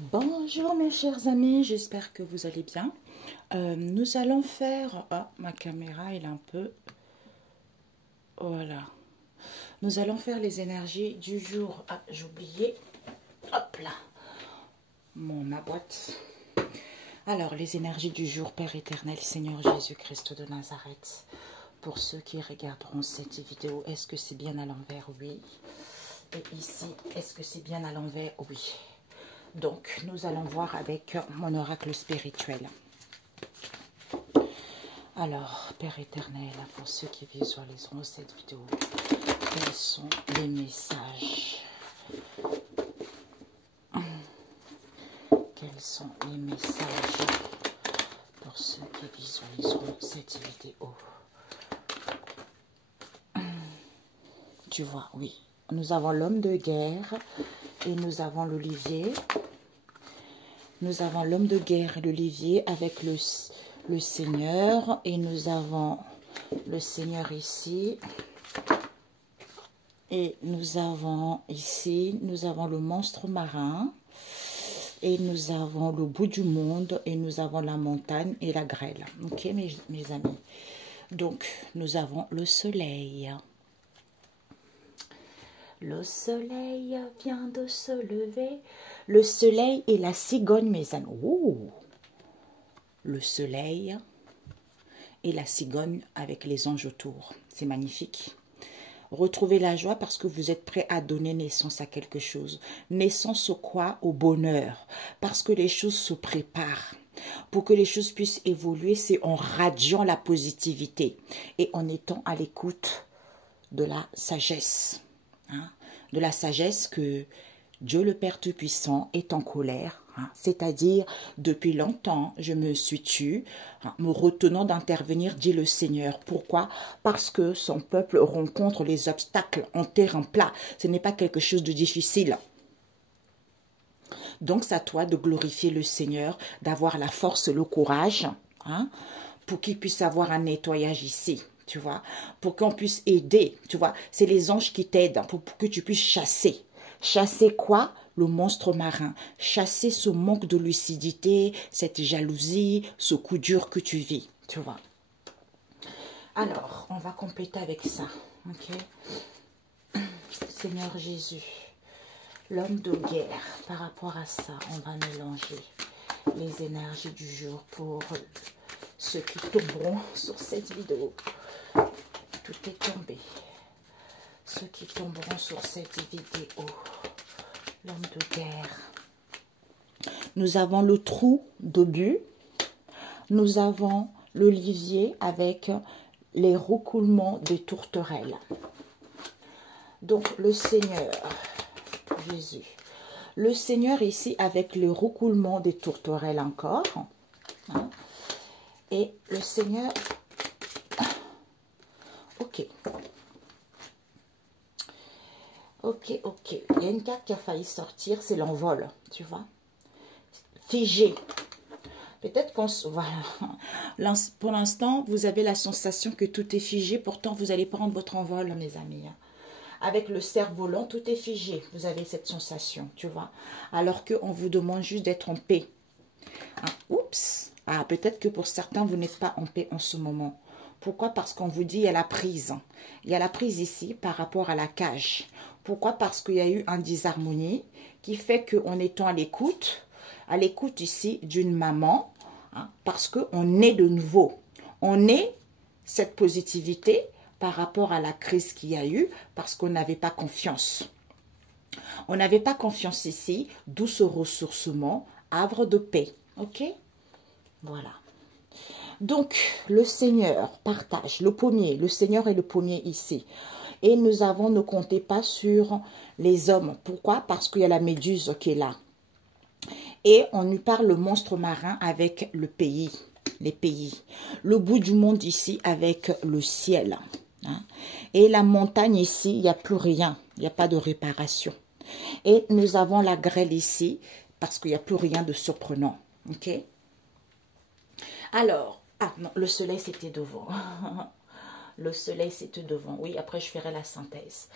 Bonjour mes chers amis, j'espère que vous allez bien. Nous allons faire... Ah, ma caméra est un peu... Voilà. Nous allons faire les énergies du jour. Ah, j'ai oublié. Hop là. Ma boîte. Alors, les énergies du jour, Père éternel, Seigneur Jésus-Christ de Nazareth. Pour ceux qui regarderont cette vidéo, est-ce que c'est bien à l'envers? Oui. Et ici, est-ce que c'est bien à l'envers? Oui. Donc, nous allons voir avec mon oracle spirituel. Alors, Père éternel, pour ceux qui visualiseront cette vidéo, quels sont les messages? Quels sont les messages pour ceux qui visualiseront cette vidéo? Tu vois, oui. Nous avons l'homme de guerre et nous avons l'olivier. Nous avons l'homme de guerre et l'olivier avec le Seigneur. Et nous avons le Seigneur ici. Et nous avons ici, nous avons le monstre marin. Et nous avons le bout du monde. Et nous avons la montagne et la grêle. Ok, mes amis. Donc, nous avons le soleil. Le soleil vient de se lever. Le soleil et la cigogne, mes amis. Oh! Le soleil et la cigogne avec les anges autour. C'est magnifique. Retrouvez la joie parce que vous êtes prêts à donner naissance à quelque chose. Naissance au quoi? Au bonheur. Parce que les choses se préparent. Pour que les choses puissent évoluer, c'est en radiant la positivité et en étant à l'écoute de la sagesse. De la sagesse que Dieu le Père Tout-Puissant est en colère. C'est-à-dire, depuis longtemps, je me suis tue, me retenant d'intervenir, dit le Seigneur. Pourquoi? Parce que son peuple rencontre les obstacles en terrain plat. Ce n'est pas quelque chose de difficile. Donc, c'est à toi de glorifier le Seigneur, d'avoir la force, le courage, pour qu'il puisse avoir un nettoyage ici. Tu vois, pour qu'on puisse aider, tu vois, c'est les anges qui t'aident pour que tu puisses chasser. Chasser quoi? Le monstre marin. Chasser ce manque de lucidité, cette jalousie, ce coup dur que tu vis, tu vois. Alors, on va compléter avec ça, ok? Seigneur Jésus, l'homme de guerre, par rapport à ça, on va mélanger les énergies du jour pour ceux qui tomberont sur cette vidéo. Tout est tombé. Ceux qui tomberont sur cette vidéo. L'homme de guerre. Nous avons le trou d'obus. Nous avons l'olivier avec les recoulements des tourterelles. Donc le Seigneur, Jésus. Le Seigneur ici avec le recoulement des tourterelles encore. Et le Seigneur... Ok. Ok, ok. Il y a une carte qui a failli sortir, c'est l'envol, tu vois. Figé. Peut-être qu'on... Voilà. Pour l'instant, vous avez la sensation que tout est figé. Pourtant, vous allez prendre votre envol, mes amis. Avec le cerf-volant, tout est figé. Vous avez cette sensation, tu vois. Alors qu'on vous demande juste d'être en paix. Oups. Ah, peut-être que pour certains, vous n'êtes pas en paix en ce moment. Pourquoi? Parce qu'on vous dit il y a la prise. Il y a la prise ici par rapport à la cage. Pourquoi? Parce qu'il y a eu un disharmonie qui fait qu'en étant à l'écoute ici d'une maman, parce qu'on est de nouveau. On est cette positivité par rapport à la crise qu'il y a eu parce qu'on n'avait pas confiance. On n'avait pas confiance ici, d'où ce ressourcement, havre de paix. Ok? Voilà. Donc, le Seigneur partage le pommier. Le Seigneur est le pommier ici. Et nous avons, ne comptez pas sur les hommes. Pourquoi? Parce qu'il y a la méduse qui est là. Et on nous parle le monstre marin avec le pays, les pays. Le bout du monde ici avec le ciel. Et la montagne ici, il n'y a plus rien. Il n'y a pas de réparation. Et nous avons la grêle ici parce qu'il n'y a plus rien de surprenant. Ok? Alors, ah non, le soleil c'était devant. Le soleil c'était devant. Oui, après je ferai la synthèse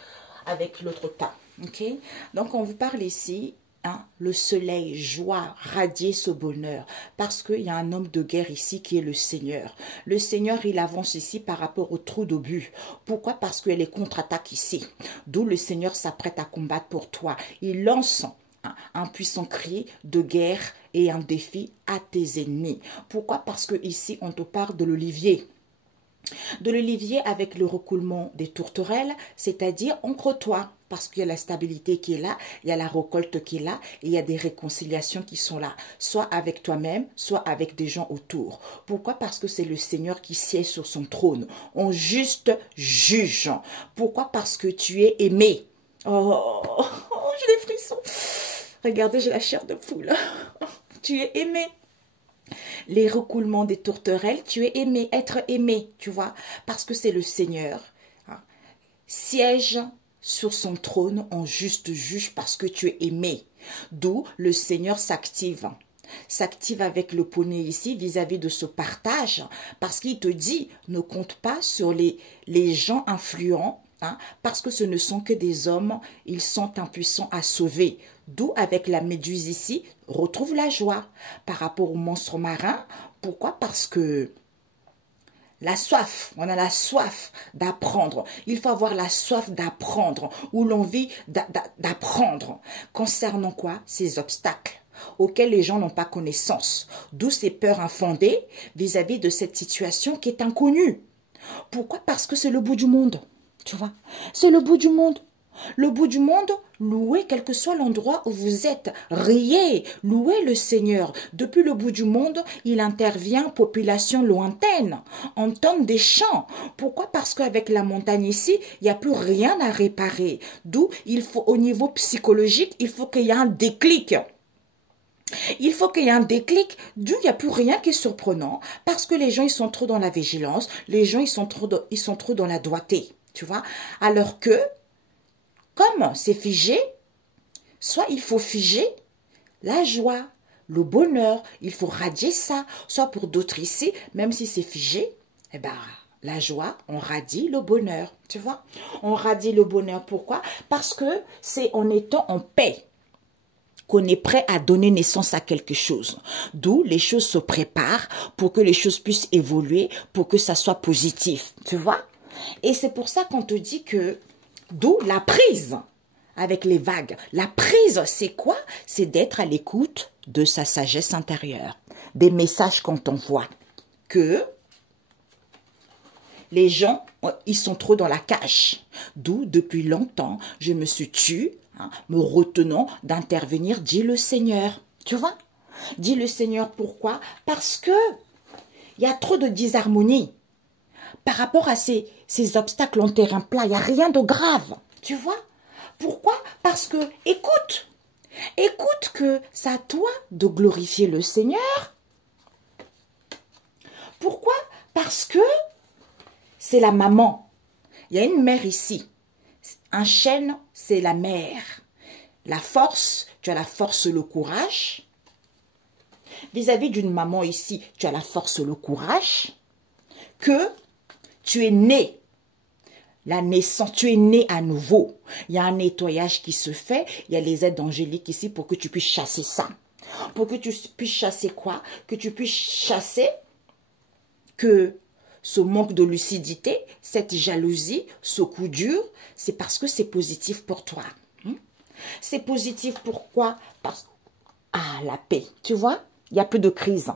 avec l'autre cas. Ok? Donc on vous parle ici hein, le soleil, joie, radier ce bonheur. Parce qu'il y a un homme de guerre ici qui est le Seigneur. Le Seigneur, il avance ici par rapport au trou d'obus. Pourquoi? Parce qu'il y a les contre-attaques ici. D'où le Seigneur s'apprête à combattre pour toi. Il lance un puissant cri de guerre et un défi à tes ennemis. Pourquoi? Parce que ici, on te parle de l'olivier. De l'olivier avec le recoulement des tourterelles, c'est-à-dire entre toi, parce qu'il y a la stabilité qui est là, il y a la récolte qui est là, et il y a des réconciliations qui sont là, soit avec toi-même, soit avec des gens autour. Pourquoi? Parce que c'est le Seigneur qui siège sur son trône, en juste juge. Pourquoi? Parce que tu es aimé. Oh, j'ai des frissons. Regardez, j'ai la chair de poule. Tu es aimé. Les recoulements des tourterelles, tu es aimé, être aimé, tu vois, parce que c'est le Seigneur, hein, siège sur son trône en juste juge parce que tu es aimé. D'où le Seigneur s'active avec le poney ici vis-à-vis de ce partage, parce qu'il te dit, ne compte pas sur les gens influents, hein, parce que ce ne sont que des hommes, ils sont impuissants à sauver. D'où avec la méduse ici, retrouve la joie par rapport au monstre marin. Pourquoi? Parce que la soif, on a la soif d'apprendre. Il faut avoir la soif d'apprendre ou l'envie d'apprendre. Concernant quoi? Ces obstacles auxquels les gens n'ont pas connaissance. D'où ces peurs infondées vis-à-vis de cette situation qui est inconnue. Pourquoi? Parce que c'est le bout du monde. Tu vois? C'est le bout du monde. Le bout du monde, louez quel que soit l'endroit où vous êtes. Riez, louez le Seigneur. Depuis le bout du monde, il intervient, population lointaine, entendre des chants. Pourquoi? Parce qu'avec la montagne ici, il n'y a plus rien à réparer. D'où il faut, au niveau psychologique, il faut qu'il y ait un déclic. Il faut qu'il y ait un déclic, d'où il n'y a plus rien qui est surprenant, parce que les gens, ils sont trop dans la vigilance, les gens, ils sont trop dans la doigté, tu vois. Alors que, comme c'est figé, soit il faut figer la joie, le bonheur, il faut radier ça, soit pour d'autres ici, même si c'est figé, eh ben, la joie, on radie le bonheur, tu vois. On radie le bonheur, pourquoi? Parce que c'est en étant en paix qu'on est prêt à donner naissance à quelque chose. D'où les choses se préparent pour que les choses puissent évoluer, pour que ça soit positif, tu vois. Et c'est pour ça qu'on te dit que, d'où la prise avec les vagues. La prise, c'est quoi? C'est d'être à l'écoute de sa sagesse intérieure, des messages qu'on t'envoie, que les gens, ils sont trop dans la cage. D'où, depuis longtemps, je me suis tue, hein, me retenant d'intervenir, dit le Seigneur. Tu vois? Dit le Seigneur, pourquoi? Parce que il y a trop de disharmonie. Par rapport à ces obstacles en terrain plat, il n'y a rien de grave. Tu vois? Pourquoi? Parce que, écoute que c'est à toi de glorifier le Seigneur. Pourquoi? Parce que c'est la maman. Il y a une mère ici. Un chêne, c'est la mère. La force, tu as la force, le courage. Vis-à-vis d'une maman ici, tu as la force, le courage. Que tu es né. La naissance, tu es né à nouveau. Il y a un nettoyage qui se fait. Il y a les aides angéliques ici pour que tu puisses chasser ça. Pour que tu puisses chasser quoi? Que tu puisses chasser que ce manque de lucidité, cette jalousie, ce coup dur, c'est parce que c'est positif pour toi. C'est positif pourquoi? Parce que, la paix, tu vois, il n'y a plus de crise.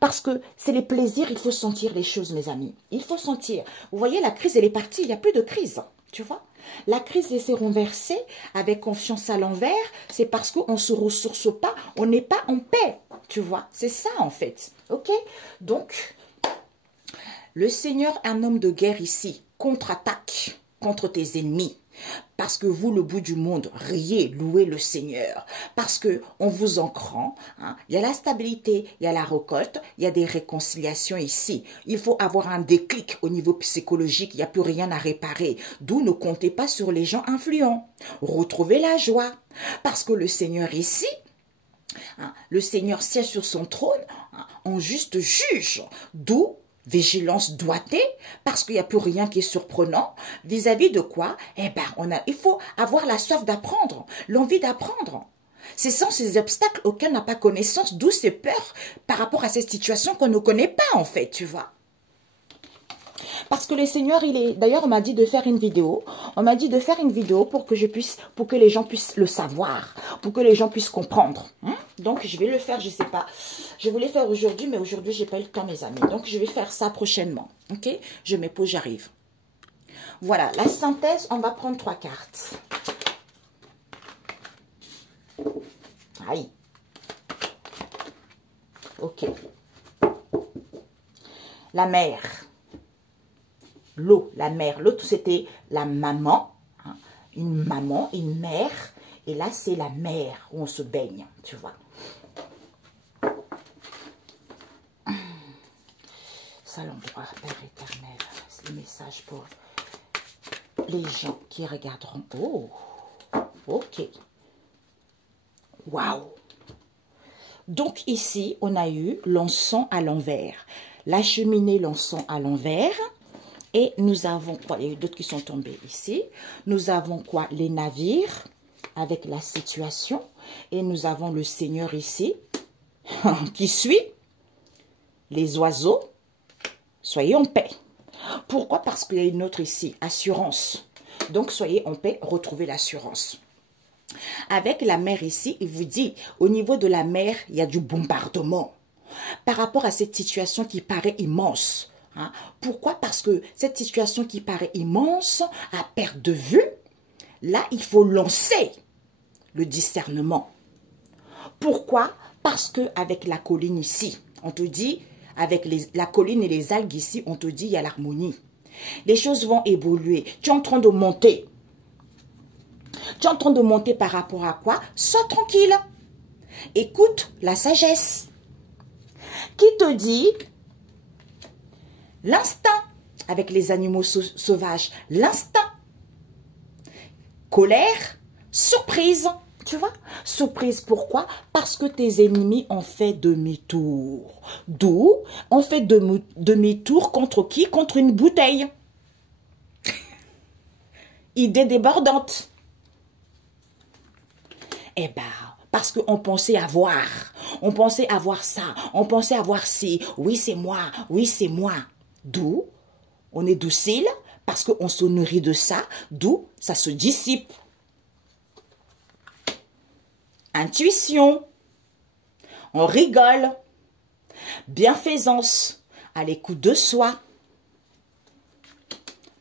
Parce que c'est les plaisirs, il faut sentir les choses, mes amis. Il faut sentir. Vous voyez, la crise, elle est partie, il n'y a plus de crise. Tu vois? La crise, elle s'est renversée avec confiance à l'envers. C'est parce qu'on ne se ressource pas, on n'est pas en paix. Tu vois? C'est ça, en fait. OK? Donc, le Seigneur, un homme de guerre ici, contre-attaque contre tes ennemis. Parce que vous, le bout du monde, riez, louez le Seigneur. Parce que en vous ancrant, hein, il y a la stabilité, il y a la récolte, il y a des réconciliations ici. Il faut avoir un déclic au niveau psychologique, il n'y a plus rien à réparer. D'où ne comptez pas sur les gens influents. Retrouvez la joie. Parce que le Seigneur ici, hein, le Seigneur siège sur son trône, hein, en juste juge. D'où vigilance doigtée, parce qu'il n'y a plus rien qui est surprenant. Vis-à-vis de quoi? Eh ben, il faut avoir la soif d'apprendre, l'envie d'apprendre. Ce sont ces obstacles auxquels on n'a pas connaissance, d'où ces peurs par rapport à cette situation qu'on ne connaît pas en fait, tu vois. Parce que le Seigneur, il est... D'ailleurs, on m'a dit de faire une vidéo. On m'a dit de faire une vidéo pour que pour que les gens puissent le savoir, pour que les gens puissent comprendre. Donc, je vais le faire, je sais pas. Je voulais faire aujourd'hui, mais aujourd'hui, j'ai pas eu le temps, mes amis. Donc, je vais faire ça prochainement. Ok? Je me pose, j'arrive. Voilà, la synthèse, on va prendre 3 cartes. Aïe. Ok. La mère. L'eau, la mère. L'autre, c'était la maman. Hein, une maman, une mère. Et là, c'est la mer où on se baigne, tu vois. Ça, l'endroit, Père éternel. C'est le message pour les gens qui regarderont. Oh, ok. Waouh. Donc, ici, on a eu l'encens à l'envers. La cheminée, l'encens à l'envers. Et nous avons quoi? Il y a eu d'autres qui sont tombés ici. Nous avons quoi? Les navires avec la situation. Et nous avons le Seigneur ici qui suit les oiseaux. Soyez en paix. Pourquoi? Parce qu'il y a une autre ici, assurance. Donc, soyez en paix, retrouvez l'assurance. Avec la mer ici, il vous dit, au niveau de la mer, il y a du bombardement. Par rapport à cette situation qui paraît immense. Hein. Pourquoi? Parce que cette situation qui paraît immense, à perte de vue, là, il faut lancer le discernement. Pourquoi? Parce qu'avec la colline ici, on te dit, avec la colline et les algues ici, on te dit, il y a l'harmonie. Les choses vont évoluer. Tu es en train de monter. Tu es en train de monter par rapport à quoi? Sois tranquille. Écoute la sagesse. Qui te dit l'instinct avec les animaux sauvages. L'instinct. Colère, surprise. Tu vois? Surprise, pourquoi? Parce que tes ennemis ont fait demi-tour. D'où on fait demi-tour contre qui? Contre une bouteille. Idée débordante. Eh bien, parce qu'on pensait avoir. On pensait avoir ça. On pensait avoir ci. Oui, c'est moi. Oui, c'est moi. D'où on est docile parce qu'on se nourrit de ça. D'où ça se dissipe. Intuition. On rigole. Bienfaisance. À l'écoute de soi.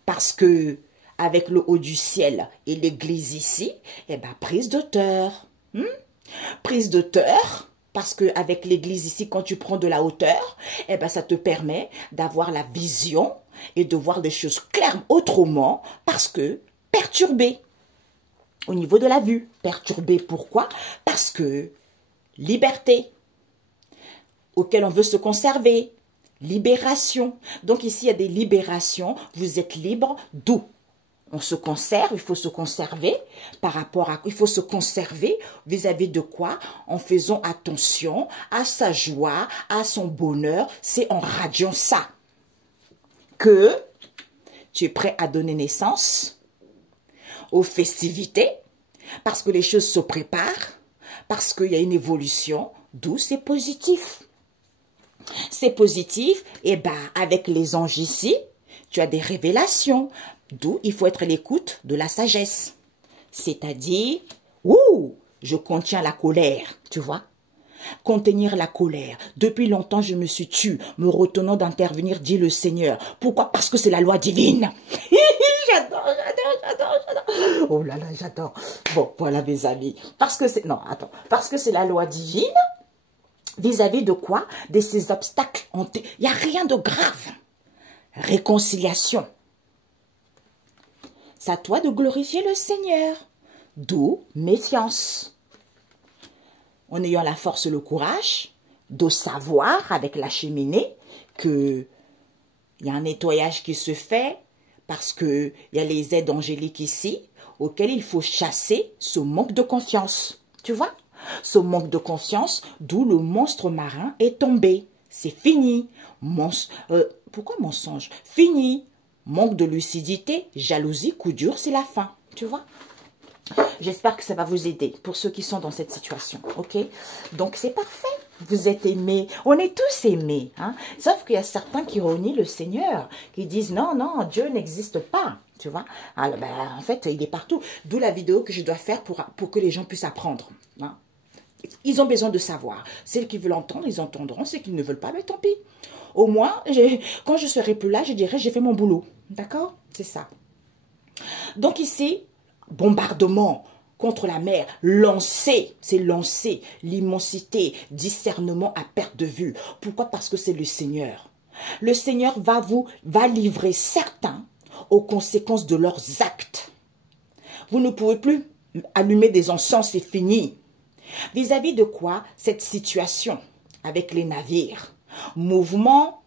Parce que avec le haut du ciel et l'église ici, eh ben, prise d'auteur. Prise d'auteur, parce qu'avec l'église ici, quand tu prends de la hauteur, eh ben, ça te permet d'avoir la vision et de voir des choses claires autrement, parce que perturbé au niveau de la vue. Perturbé, pourquoi? Parce que liberté, auquel on veut se conserver. Libération. Donc ici, il y a des libérations. Vous êtes libre, d'où? On se conserve, il faut se conserver par rapport à... Il faut se conserver vis-à-vis de quoi? En faisant attention à sa joie, à son bonheur. C'est en radiant ça que tu es prêt à donner naissance aux festivités parce que les choses se préparent, parce qu'il y a une évolution, d'où c'est positif. C'est positif, et bien avec les anges ici, tu as des révélations. D'où il faut être à l'écoute de la sagesse. C'est-à-dire, je contiens la colère, tu vois. Contenir la colère. Depuis longtemps, je me suis tue, me retenant d'intervenir, dit le Seigneur. Pourquoi? Parce que c'est la loi divine. J'adore. Oh là là, j'adore. Bon, voilà mes amis. Parce que c'est... Non, attends. Parce que c'est la loi divine. Vis-à-vis de quoi? De ces obstacles. Il n'y a rien de grave. Réconciliation. C'est à toi de glorifier le Seigneur. D'où méfiance. En ayant la force et le courage de savoir avec la cheminée qu'il y a un nettoyage qui se fait parce qu'il y a les aides angéliques ici auxquelles il faut chasser ce manque de confiance. Tu vois? Ce manque de confiance, d'où le monstre marin est tombé. C'est fini. Pourquoi mensonge? Fini. Manque de lucidité, jalousie, coup dur, c'est la fin. Tu vois? J'espère que ça va vous aider pour ceux qui sont dans cette situation, ok? Donc, c'est parfait. Vous êtes aimés. On est tous aimés. Hein? Sauf qu'il y a certains qui renient le Seigneur, qui disent non, non, Dieu n'existe pas. Tu vois? Alors, ben, en fait, il est partout. D'où la vidéo que je dois faire pour que les gens puissent apprendre. Hein? Ils ont besoin de savoir. Ceux qui veulent entendre, ils entendront. Ceux qui ne veulent pas, mais tant pis. Au moins, quand je serai plus là, je dirai j'ai fait mon boulot. D'accord? C'est ça. Donc ici, bombardement contre la mer, lancer, c'est lancer, l'immensité, discernement à perte de vue. Pourquoi? Parce que c'est le Seigneur. Le Seigneur va livrer certains aux conséquences de leurs actes. Vous ne pouvez plus allumer des encens, c'est fini. Vis-à-vis de quoi cette situation avec les navires? Mouvement,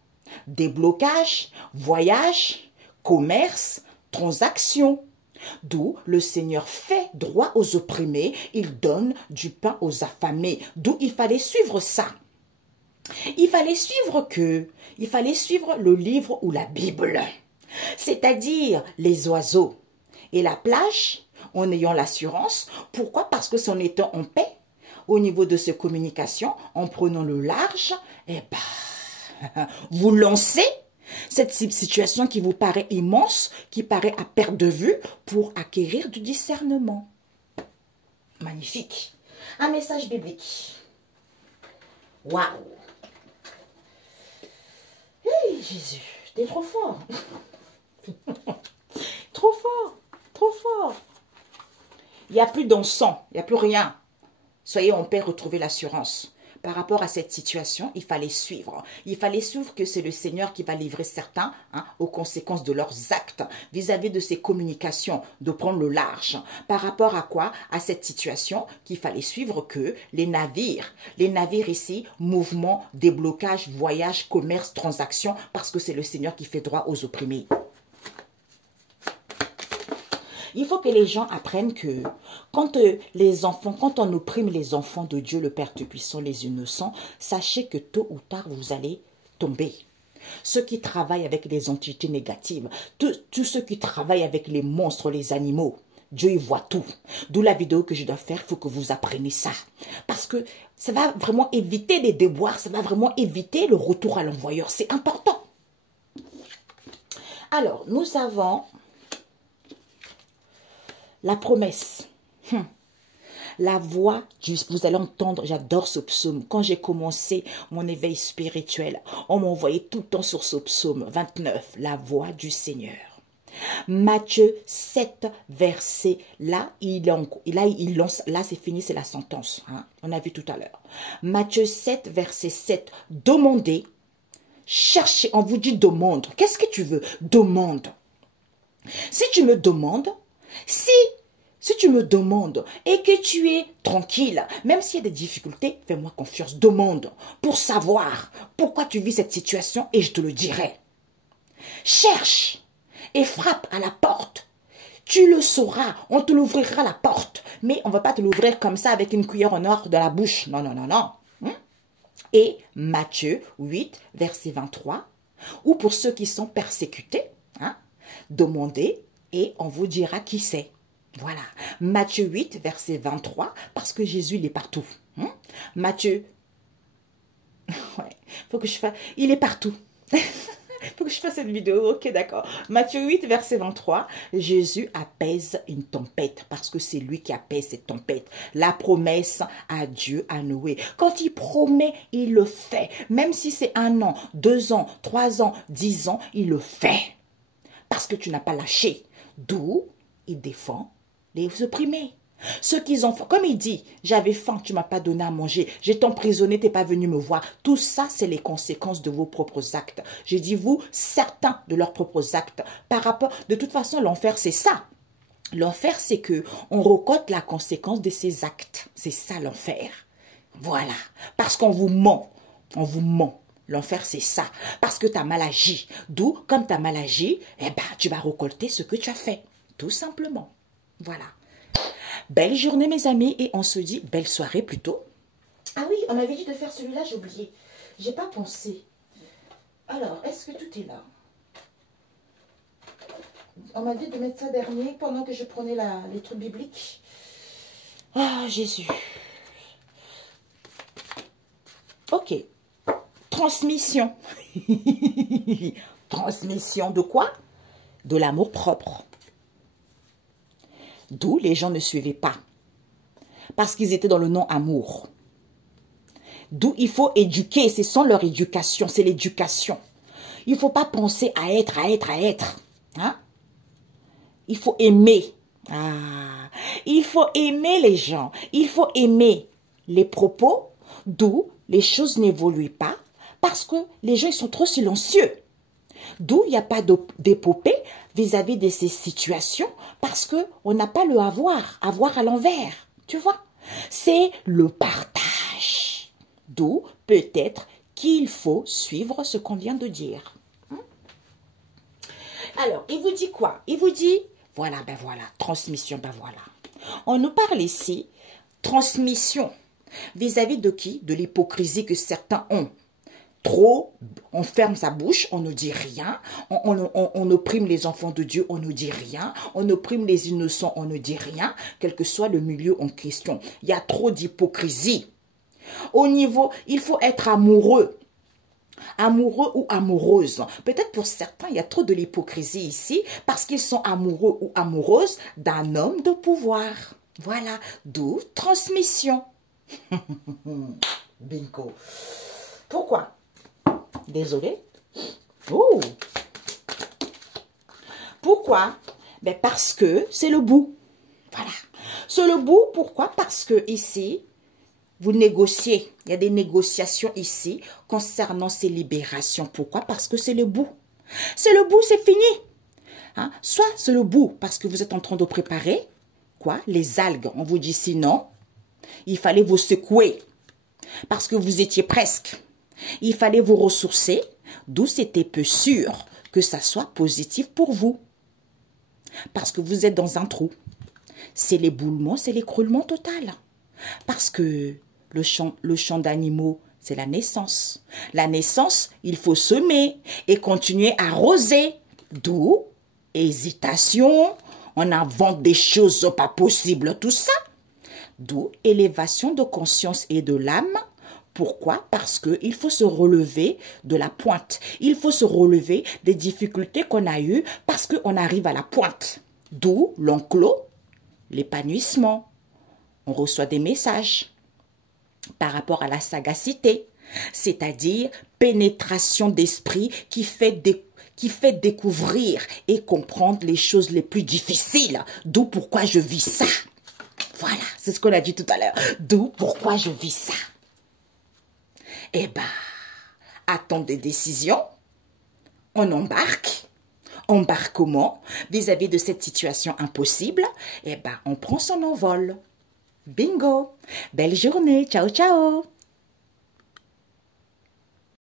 déblocage, voyage, commerce, transaction. D'où le Seigneur fait droit aux opprimés, il donne du pain aux affamés. D'où il fallait suivre ça. Il fallait suivre le livre ou la Bible. C'est-à-dire les oiseaux et la plage en ayant l'assurance. Pourquoi? Parce que c'est en étant en paix au niveau de ces communications, en prenant le large, eh ben, vous lancez cette situation qui vous paraît immense, qui paraît à perte de vue, pour acquérir du discernement. Magnifique. Un message biblique. Waouh. Hey, Jésus, t'es trop fort. Trop fort, trop fort. Il n'y a plus d'encens, il n'y a plus rien. Soyez en paix, retrouvez l'assurance. Par rapport à cette situation, il fallait suivre. Il fallait suivre que c'est le Seigneur qui va livrer certains aux conséquences de leurs actes vis-à-vis de ces communications, de prendre le large. Par rapport à quoi? À cette situation qu'il fallait suivre que les navires ici, mouvement, déblocage, voyage, commerce, transaction, parce que c'est le Seigneur qui fait droit aux opprimés. Il faut que les gens apprennent que quand on opprime les enfants de Dieu, le Père Tout-Puissant, les innocents, sachez que tôt ou tard, vous allez tomber. Ceux qui travaillent avec les entités négatives, tous ceux qui travaillent avec les monstres, les animaux, Dieu, il voit tout. D'où la vidéo que je dois faire, il faut que vous appreniez ça. Parce que ça va vraiment éviter les déboires, ça va vraiment éviter le retour à l'envoyeur. C'est important. Alors, nous avons la promesse. La voix, vous allez entendre, j'adore ce psaume. Quand j'ai commencé mon éveil spirituel, on m'envoyait tout le temps sur ce psaume 29, la voix du Seigneur. Matthieu 7, verset, là c'est fini, c'est la sentence. Hein, on a vu tout à l'heure. Matthieu 7, verset 7, demandez, cherchez, on vous dit demande. Qu'est-ce que tu veux? Demande. Si tu me demandes, si tu me demandes et que tu es tranquille, même s'il y a des difficultés, fais-moi confiance, demande pour savoir pourquoi tu vis cette situation et je te le dirai. Cherche et frappe à la porte. Tu le sauras, on te l'ouvrira la porte, mais on ne va pas te l'ouvrir comme ça avec une cuillère en or dans la bouche. Non, non, non, non. Et Matthieu 8, verset 23, ou pour ceux qui sont persécutés, demandez et on vous dira qui c'est. Voilà. Matthieu 8, verset 23, parce que Jésus, il est partout. Matthieu, ouais, faut que je fasse, il est partout. Faut que je fasse cette vidéo, ok, d'accord. Matthieu 8, verset 23, Jésus apaise une tempête, parce que c'est lui qui apaise cette tempête. La promesse à Dieu, à Noé. Quand il promet, il le fait. Même si c'est 1 an, 2 ans, 3 ans, 10 ans, il le fait. Parce que tu n'as pas lâché. D'où il défend les opprimés. Ceux qui ont faim, comme il dit, j'avais faim, tu ne m'as pas donné à manger, j'étais emprisonné, tu n'es pas venu me voir. Tout ça, c'est les conséquences de vos propres actes. J'ai dit vous, certains de leurs propres actes. Par rapport, de toute façon, l'enfer, c'est ça. L'enfer, c'est que on recote la conséquence de ses actes. C'est ça l'enfer. Voilà. Parce qu'on vous ment. On vous ment. L'enfer, c'est ça. Parce que tu as mal agi. D'où, comme tu as mal agi, eh ben, tu vas récolter ce que tu as fait. Tout simplement. Voilà. Belle journée, mes amis, et on se dit belle soirée plutôt. Ah oui, on m'avait dit de faire celui-là, j'ai oublié. J'ai pas pensé. Alors, est-ce que tout est là? On m'a dit de mettre ça dernier pendant que je prenais les trucs bibliques. Ah, Jésus. Ok. Transmission. Transmission de quoi? De l'amour propre. D'où les gens ne suivaient pas. Parce qu'ils étaient dans le non-amour. D'où il faut éduquer. C'est sans leur éducation. C'est l'éducation. Il ne faut pas penser à être. Hein? Il faut aimer. Ah, il faut aimer les gens. Il faut aimer les propos. D'où les choses n'évoluent pas. Parce que les gens ils sont trop silencieux. D'où il n'y a pas d'épopée vis-à-vis de ces situations. Parce qu'on n'a pas le avoir à l'envers. Tu vois? C'est le partage. D'où peut-être qu'il faut suivre ce qu'on vient de dire. Alors, il vous dit quoi? Il vous dit, voilà, ben voilà, transmission, ben voilà. On nous parle ici, transmission, vis-à-vis de qui? De l'hypocrisie que certains ont. Trop, on ferme sa bouche, on ne dit rien, on opprime les enfants de Dieu, on ne dit rien, on opprime les innocents, on ne dit rien, quel que soit le milieu en question. Il y a trop d'hypocrisie. Au niveau, il faut être amoureux. Amoureux ou amoureuse. Peut-être pour certains, il y a trop de l'hypocrisie ici parce qu'ils sont amoureux ou amoureuses d'un homme de pouvoir. Voilà, d'où transmission. Bingo. Pourquoi? Désolé. Oh. Pourquoi? Ben parce que c'est le bout. Voilà. C'est le bout, pourquoi? Parce que ici, vous négociez. Il y a des négociations ici concernant ces libérations. Pourquoi? Parce que c'est le bout. C'est le bout, c'est fini. Hein? Soit c'est le bout parce que vous êtes en train de préparer quoi? Les algues. On vous dit sinon, il fallait vous secouer parce que vous étiez presque. Il fallait vous ressourcer, d'où c'était peu sûr que ça soit positif pour vous. Parce que vous êtes dans un trou. C'est l'éboulement, c'est l'écroulement total. Parce que le champ d'animaux, c'est la naissance. La naissance, il faut semer et continuer à arroser. D'où hésitation, on invente des choses pas possibles, tout ça. D'où élévation de conscience et de l'âme. Pourquoi? Parce qu'il faut se relever de la pointe. Il faut se relever des difficultés qu'on a eues parce qu'on arrive à la pointe. D'où l'enclos, l'épanouissement. On reçoit des messages par rapport à la sagacité, c'est-à-dire pénétration d'esprit qui fait découvrir et comprendre les choses les plus difficiles. D'où pourquoi je vis ça. Voilà, c'est ce qu'on a dit tout à l'heure. D'où pourquoi je vis ça. Eh bien, attendre des décisions, on embarque. Embarquement vis-à-vis de cette situation impossible, eh bien, on prend son envol. Bingo! Belle journée, ciao ciao!